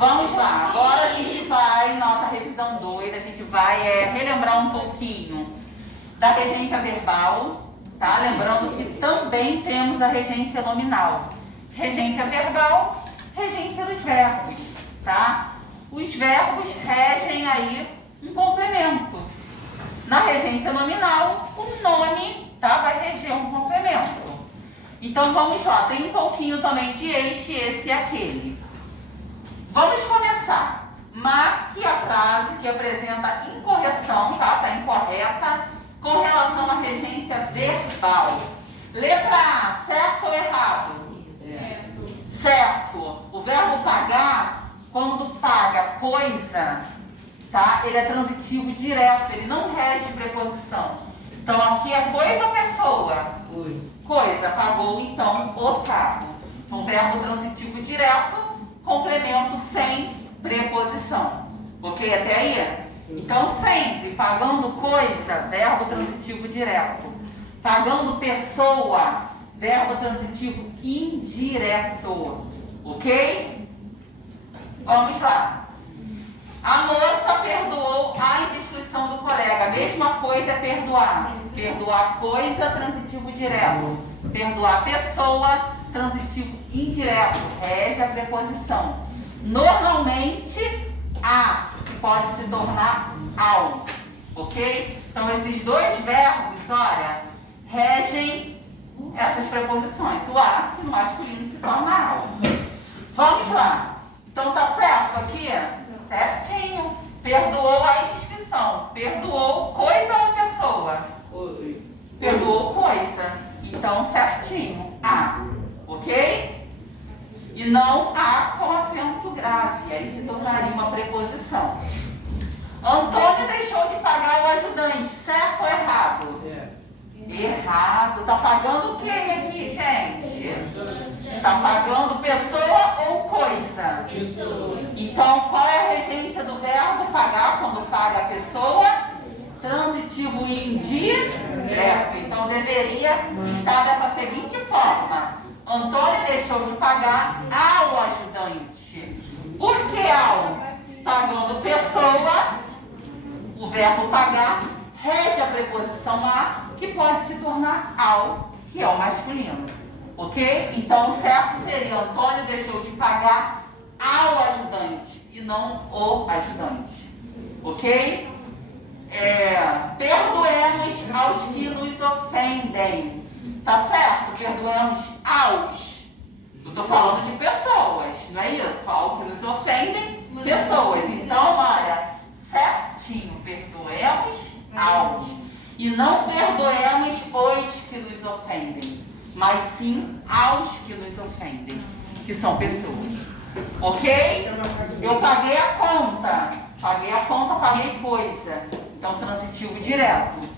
Vamos lá, agora a gente vai, nossa revisão 2, a gente vai relembrar um pouquinho da regência verbal, tá? Lembrando que também temos a regência nominal. Regência verbal, regência dos verbos, tá? Os verbos regem aí um complemento. Na regência nominal, o nome, tá? Vai reger um complemento. Então vamos lá, tem um pouquinho também de este, esse e aquele. Vamos começar. Marque a frase que apresenta incorreção, tá? Está incorreta com relação à regência verbal. Letra A, certo ou errado? Certo. Certo. O verbo pagar, quando paga coisa, tá? Ele é transitivo direto, ele não rege preposição. Então aqui é coisa ou pessoa? Coisa. Pagou então o carro. Então verbo transitivo direto, complemento sem preposição. Ok até aí? Então sempre pagando coisa, verbo transitivo direto. Pagando pessoa, verbo transitivo indireto. Ok? Vamos lá. A moça perdoou a indiscrição do colega. A mesma coisa é perdoar. Perdoar coisa, transitivo direto. Perdoar pessoa, transitivo indireto. Rege a preposição. Normalmente, a, que pode se tornar ao. Ok? Então, esses dois verbos, olha, regem essas preposições. O a, que no masculino se torna ao. Vamos lá. Então, tá certo aqui? Certinho. Perdoou a indiscrição. Perdoou coisa ou pessoa? Perdoou coisa. Então, certinho. A. Ok? E não a com acento grave. Aí se tornaria uma preposição. Antônio deixou de pagar o ajudante. Certo ou errado? Errado. Tá pagando quem aqui, gente? Tá pagando pessoa ou coisa? Pessoa. Então, qual é a regência do verbo pagar quando paga a pessoa? Transitivo indireto. Então, deveria estar dessa seguinte forma. Antônio deixou de pagar ao ajudante. Por que ao? Pagando pessoa, o verbo pagar rege a preposição a, que pode se tornar ao, que é o masculino. Ok? Então, o certo seria Antônio deixou de pagar ao ajudante e não o ajudante. Ok? Perdoemos aos que nos ofendem. Tá certo? Perdoemos aos. Eu tô falando de pessoas, não é isso? Ao que nos ofendem, pessoas. Então, olha, certinho, perdoemos aos. E não perdoemos os que nos ofendem, mas sim aos que nos ofendem, que são pessoas. Ok? Eu paguei a conta. Paguei coisa. Então, transitivo direto.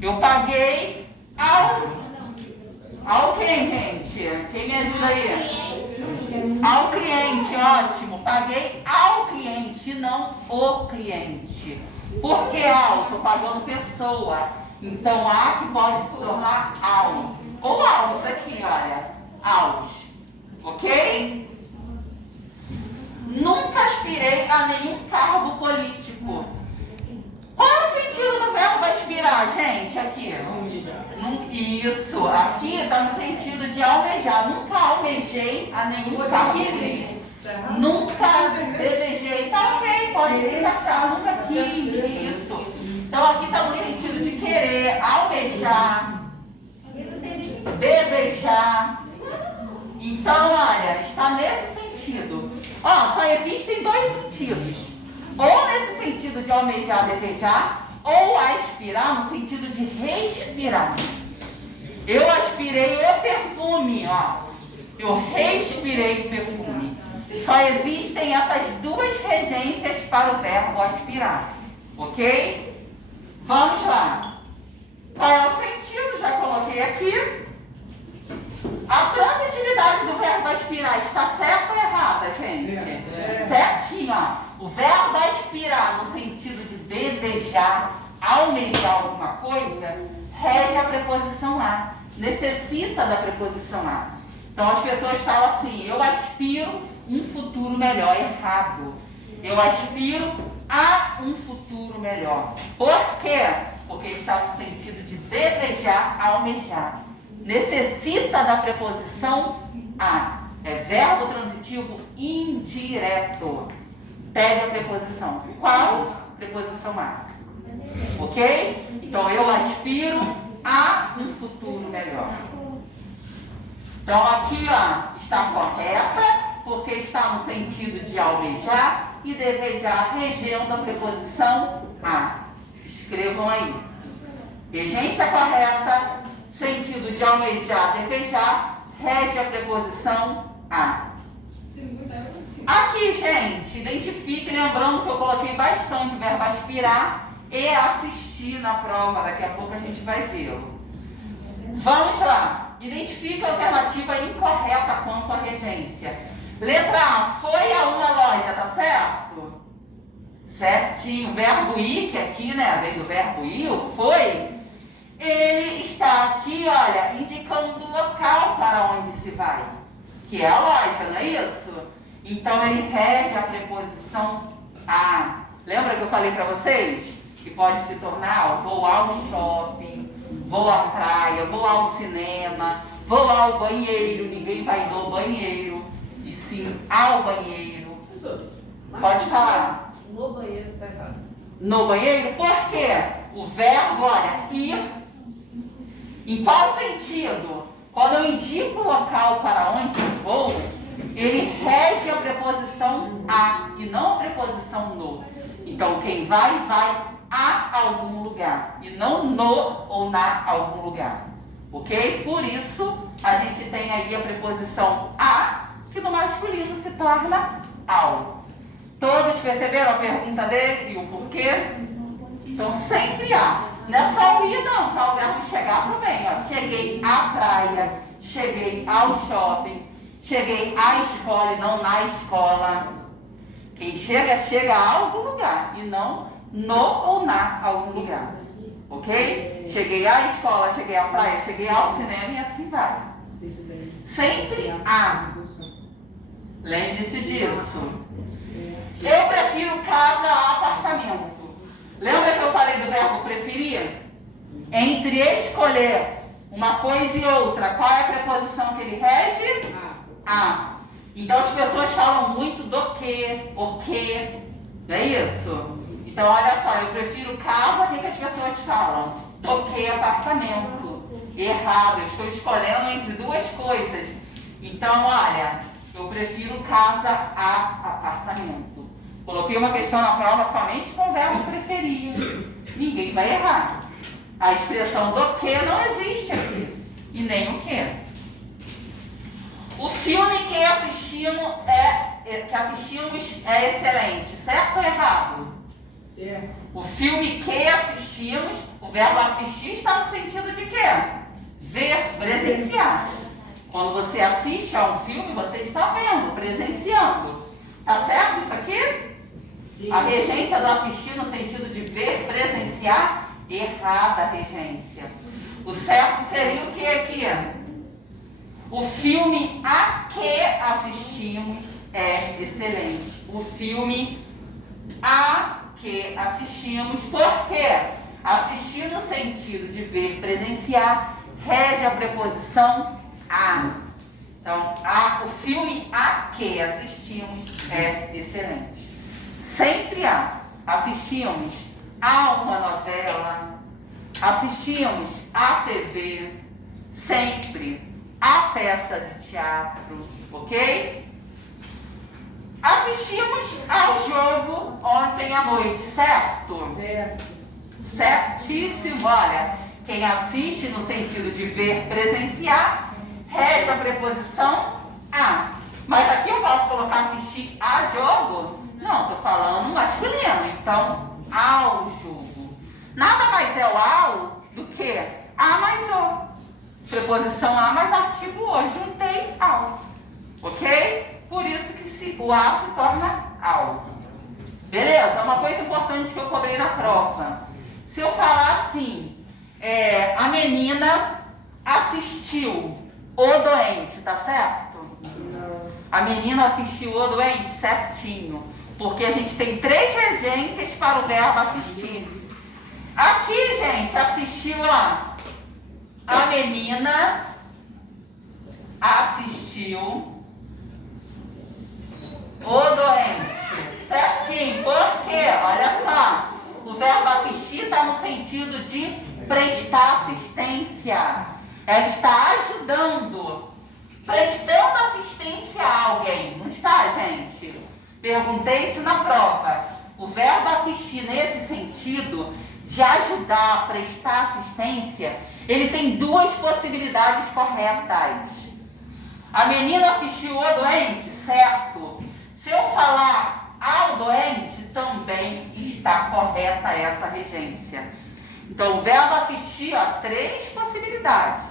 Eu paguei ao quem, gente? Quem me ajuda aí? Ao cliente, ótimo. Paguei ao cliente, não o cliente. Por que ao? Estou pagando pessoa. Então, a que pode se tornar ao. Ou aos aqui, olha. Aos. Ok? Nunca aspirei a nenhum cargo político. Qual é o sentido do verbo aspirar, gente, aqui? Almejar. Isso, aqui está no sentido de almejar. Nunca almejei a nenhum cargo político. Nunca desejei. Tá ok, pode encaixar. Nunca quis isso. Então aqui está no sentido de querer, almejar, desejar. Então, olha, está nesse sentido. Ó, só existem dois sentidos. Ou nesse sentido de almejar, desejar, ou aspirar no sentido de respirar. Eu aspirei o perfume, ó. Eu respirei o perfume. Só existem essas duas regências para o verbo aspirar. Ok? Vamos lá. Qual é o sentido? Já coloquei aqui. A transitividade do verbo aspirar está certa ou errada, gente? Certinho, ó. O verbo aspirar no sentido de desejar, almejar alguma coisa, rege a preposição a. Necessita da preposição a. Então as pessoas falam assim, eu aspiro um futuro melhor. Errado. Eu aspiro a um futuro melhor. Por quê? Porque está no sentido de desejar, almejar. Necessita da preposição a. É verbo transitivo indireto. Pede a preposição. Qual? Preposição a. Ok? Então, eu aspiro a um futuro melhor. Então, aqui, ó, está correta, porque está no sentido de almejar e desejar, regendo a preposição a. Escrevam aí. Regência correta, sentido de almejar, desejar, rege a preposição a. Aqui, gente, identifique, lembrando que eu coloquei bastante o verbo aspirar e assistir na prova. Daqui a pouco a gente vai vê-lo. Vamos lá. Identifique a alternativa incorreta quanto à regência. Letra A, foi a uma loja, tá certo? Certinho. O verbo ir, que aqui, né, vem do verbo ir, o foi, ele está aqui, olha, indicando o local para onde se vai, que é a loja, não é isso? Então, ele rege a preposição a. Lembra que eu falei para vocês? Que pode se tornar, vou ao shopping, vou à praia, vou ao cinema, vou ao banheiro, ninguém vai no banheiro, e sim ao banheiro. Pode falar. No banheiro está errado. No banheiro? Por quê? O verbo, olha, ir. Em qual sentido? Quando eu indico o local para onde eu vou, ele rege a preposição a e não a preposição no. Então, quem vai, vai a algum lugar e não no ou na algum lugar. Ok? Por isso, a gente tem aí a preposição a, que no masculino se torna ao. Todos perceberam a pergunta dele e o porquê? Então, sempre há. Não é só o ir, não, tá? O verbo chegar também. Ó. Cheguei à praia, cheguei ao shopping, cheguei à escola e não na escola. Quem chega, chega a algum lugar e não no ou na algum lugar. Ok? Cheguei à escola, cheguei à praia, cheguei ao cinema e assim vai. Sempre há. Lembre-se disso. Eu prefiro casa a apartamento. Lembra que eu falei do verbo preferir? Entre escolher uma coisa e outra, qual é a preposição que ele rege? A. Então as pessoas falam muito do que, o que. Não é isso? Então olha só, eu prefiro casa, o que as pessoas falam? Do que apartamento. Errado, eu estou escolhendo entre duas coisas. Então olha, eu prefiro casa a apartamento. Coloquei uma questão na prova somente com o verbo preferir. Ninguém vai errar. A expressão do que não existe aqui. E nem o que. O filme que assistimos é excelente. Certo ou errado? Certo. O filme que assistimos, o verbo assistir está no sentido de quê? Ver, presenciar. Quando você assiste a um filme, você está vendo, presenciando. Tá certo isso aqui? Sim. A regência do assistir no sentido de ver, presenciar, errada a regência. O certo seria o que aqui? O filme a que assistimos é excelente. O filme a que assistimos, porque assistir no sentido de ver, presenciar, rege a preposição a. Então, o filme a que assistimos é excelente. Sempre há. Assistimos a uma novela, assistimos a TV, sempre a peça de teatro, ok? Assistimos ao jogo ontem à noite, certo? Certo. Certíssimo. Olha, quem assiste no sentido de ver, presenciar, rege a preposição a. Mas aqui eu posso colocar assistir a jogo? Não, estou falando masculino. Então, ao jogo. Nada mais é o ao do que a mais o. Preposição a mais artigo o. Juntei ao. Ok? Por isso que o a se torna ao. Beleza? Uma coisa importante que eu cobrei na prova. Se eu falar assim, a menina assistiu o doente, tá certo? Não. A menina assistiu o doente? Certinho. Porque a gente tem 3 regências para o verbo assistir. Aqui, gente, assistiu, ó. A menina assistiu o doente. Certinho. Por quê? Olha só. O verbo assistir está no sentido de prestar assistência. Ela está ajudando, prestando assistência a alguém. Não está, gente? Perguntei isso na prova. O verbo assistir nesse sentido de ajudar, prestar assistência, ele tem 2 possibilidades corretas. A menina assistiu o doente, certo? Se eu falar ao doente, também está correta essa regência. Então, o verbo assistir, ó, 3 possibilidades.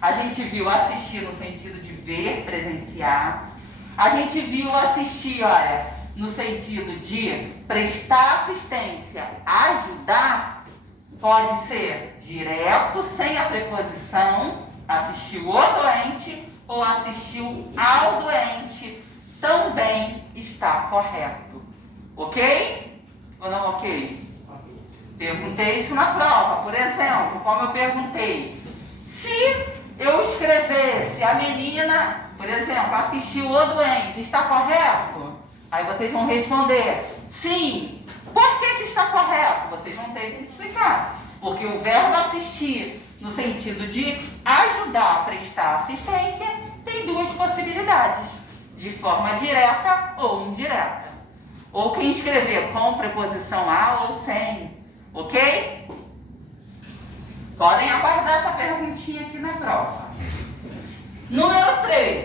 A gente viu assistir no sentido de ver, presenciar. A gente viu assistir, olha, no sentido de prestar assistência, ajudar. Pode ser direto, sem a preposição, assistiu o doente ou assistiu ao doente, também está correto. Ok? Ou não ok? Perguntei isso na prova, por exemplo, como eu perguntei. Se eu escrevesse a menina, por exemplo, assistiu o doente, está correto? Aí vocês vão responder, sim. Por que está correto? Vocês vão ter que explicar. Porque o verbo assistir, no sentido de ajudar a prestar assistência, tem 2 possibilidades. De forma direta ou indireta. Ou quem escrever com preposição a ou sem. Ok? Podem aguardar essa perguntinha aqui na prova. Número 3.